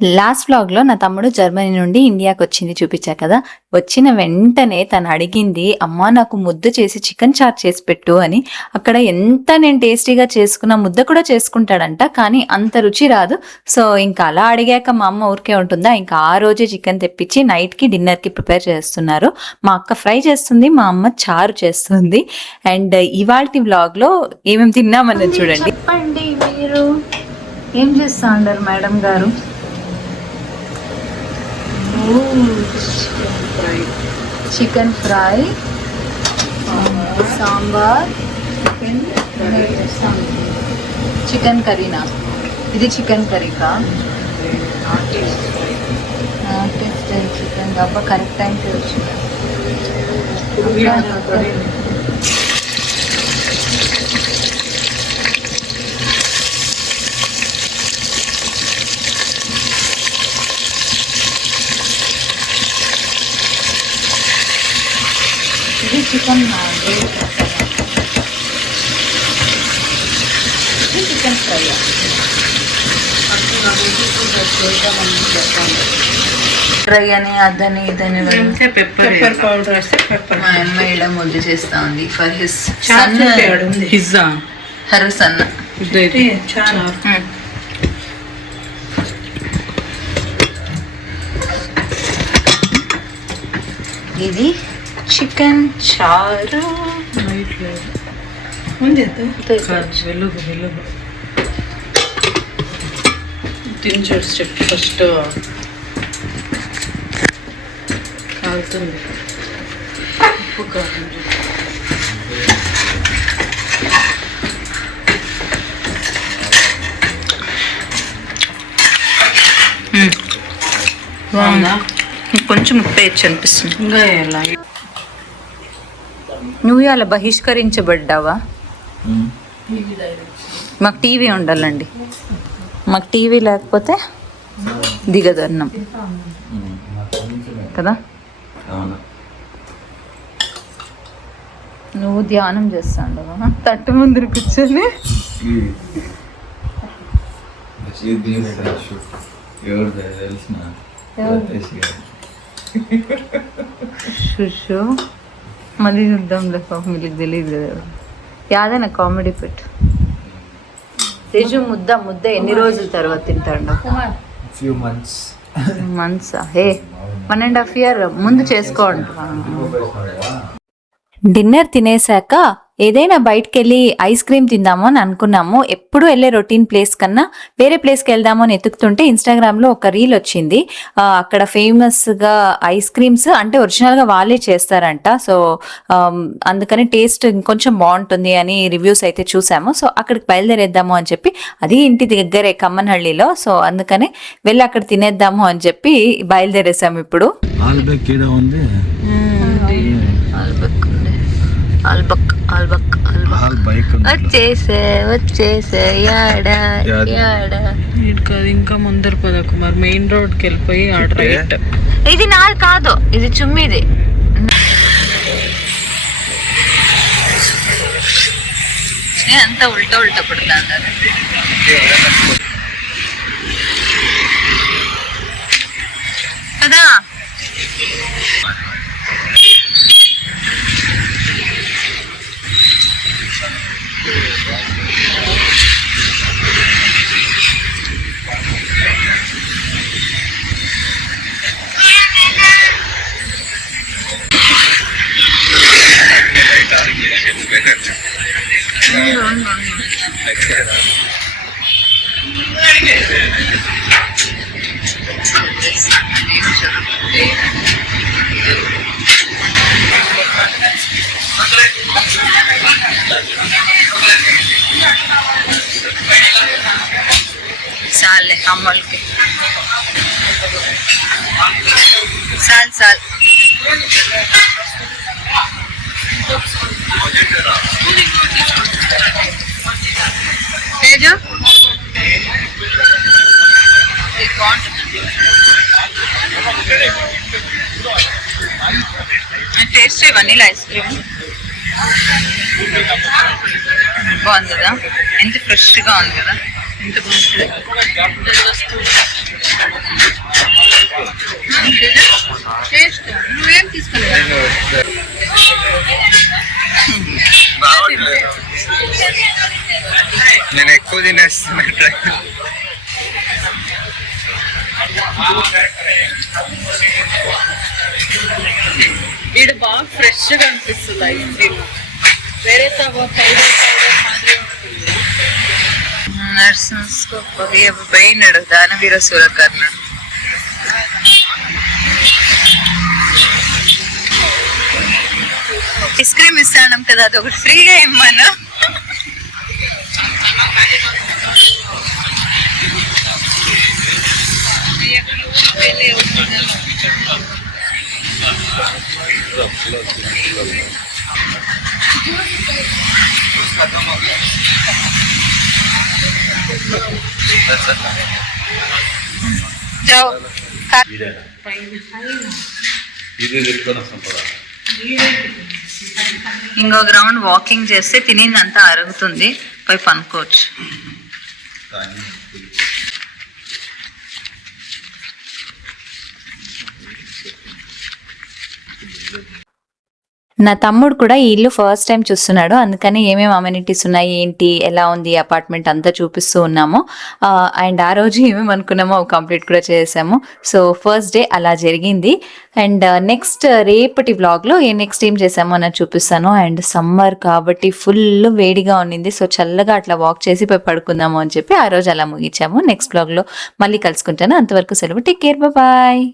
Last వ్లాగ్‌లో నా తమ్ముడు జర్మనీ నుండి ఇండియాకొచ్చింది చూపిచ్చా కదా! వచ్చిన వెంటనే తను అడిగింది, "అమ్మా నాకు ముద్ద చేసి చికెన్ చారు చేసి పెట్టు" అని. అక్కడ ఎంత నేను టేస్టీగా చేసుకున్న ముద్ద కూడా చేసుకుంటాడంట. కానీ అంత రుచి రాదు. సో, ఇంకా అలా అడిగాక మా అమ్మ ఊరికే ఉంటుందా? ఇంకా ఆ రోజే చికెన్ తెప్పించి నైట్‌కి, డిన్నర్‌కి ప్రిపేర్ చేస్తున్నారు. మా అక్క ఫ్రై చేస్తుంది. మా అమ్మ చారు చేస్తుంది. అండ్ ఇవాల్టి వ్లాగ్‌లో ఏమేమి తిన్నామన్నది చూడండి. చెప్పండి మీరు ఏం చేస్తా ఉండారు మేడం గారు? చికెన్ ఫ్రై, సాంబార్, చికెన్ కర్రీనా? ఇది చికెన్ కర్రీకా? చికెన్ అబ్బా కరెక్ట్ టైంకి వచ్చింది. ఇది చికెన్ ఇది చికెన్ ఫ్రై. ఫ్రై అని అదని ఇదని పెప్పర్ పౌడర్ వేస్తే పెప్పర్. మా అమ్మ ఇలా ముద్ద చేస్తా ఉంది for his son. Her son. ఇది చికెన్ చారు వెలుగు వెలుగు తినచడు చెప్పు ఫస్ట్ కాలుతుంది. ఉప్పు కాదు కొంచెం ఉప్పు వేయచ్చు అనిపిస్తుంది. ఇంకా ఎలా నువ్వు అలా బహిష్కరించబడ్డావా? మాకు టీవీ ఉండాలండి. మాకు టీవీ లేకపోతే దిగదన్నం కదా. నువ్వు ధ్యానం చేస్తాండవా తట్టు ముందు కూర్చొని? షుషు మళ్ళీ చూద్దాంలే, పాపం వీళ్ళకి తెలియదు కదా. యాదైనా కామెడీ పెట్టు. తేజు ముద్ద ఎన్ని రోజుల తర్వాత తింటాడు? మంత్సా? హే 1.5 year ముందు చేసుకోండి. డిన్నర్ తినేసాక ఏదైనా బయటకు వెళ్ళి ఐస్ క్రీమ్ తిందాము అని అనుకున్నాము. ఎప్పుడు వెళ్ళే రొటీన్ ప్లేస్ కన్నా వేరే ప్లేస్కి వెళ్దాము అని ఎతుకుతుంటే ఇన్స్టాగ్రామ్లో ఒక రీల్ వచ్చింది. అక్కడ ఫేమస్గా ఐస్ క్రీమ్స్ అంటే ఒరిజినల్గా వాళ్ళే చేస్తారంట. సో అందుకని టేస్ట్ ఇంకొంచెం బాగుంటుంది అని రివ్యూస్ అయితే చూసాము. సో అక్కడికి బయలుదేరేద్దాము అని చెప్పి, అది ఇంటి దగ్గరే కమ్మనహళ్ళిలో. సో అందుకని వెళ్ళి అక్కడ తినేద్దాము అని చెప్పి బయలుదేరేసాము. ఇప్పుడు వచ్చేసే ఇంకా ముందర పదకుమార్ మెయిన్ రోడ్కి వెళ్ళిపోయి రైట్. ఇది నాది కాదు, ఇది చుమ్మిది. అంతా ఉల్టా పడుతుంది కదా. साल है अमल के साल तेजो टेस्ट है वनीला आइसक्रीम బాగుంది కదా, ఎంత ఫ్రెష్గా ఉంది కదా, ఎంత బాగుంటుంది. తినేస్తున్నట్టు. ఇక్కడ బాగా ఫ్రెష్ గా అనిపిస్తుంది ఐస్ క్రీమ్. వేరే పౌడర్ మాదిరి ఉంటుంది. పోయినాడు దానవీర సూరకర్ణుడు. ఐస్ క్రీమ్ ఇస్తాను కదా, అదొకటి ఫ్రీగా ఇమ్మను. जाओ ఇంకొక రౌండ్ వాకింగ్ చేస్తే తినేదంతా అరుగుతుంది, పోయి పనుకోవచ్చు. నా తమ్ముడు కూడా ఈ ఇల్లు ఫస్ట్ టైం చూస్తున్నాడు, అందుకని ఏమేమి అమ్యూనిటీస్ ఉన్నాయి, ఏంటి, ఎలా ఉంది అపార్ట్మెంట్ అంతా చూపిస్తూ ఉన్నాము. అండ్ ఆ రోజు ఏమేమి అనుకున్నామో అవి కంప్లీట్ కూడా చేసాము. సో ఫస్ట్ డే అలా జరిగింది. అండ్ నెక్స్ట్ రేపటి వ్లాగ్లో నెక్స్ట్ ఏం చేసామో అన్నది చూపిస్తాను. అండ్ సమ్మర్ కాబట్టి ఫుల్ వేడిగా ఉన్నింది, సో చల్లగా అట్లా వాక్ చేసి పోయి పడుకుందాము అని చెప్పి ఆ రోజు అలా ముగించాము. నెక్స్ట్ వ్లాగ్లో మళ్ళీ కలుసుకుంటాను. అంతవరకు సెలవు. Take care, bye.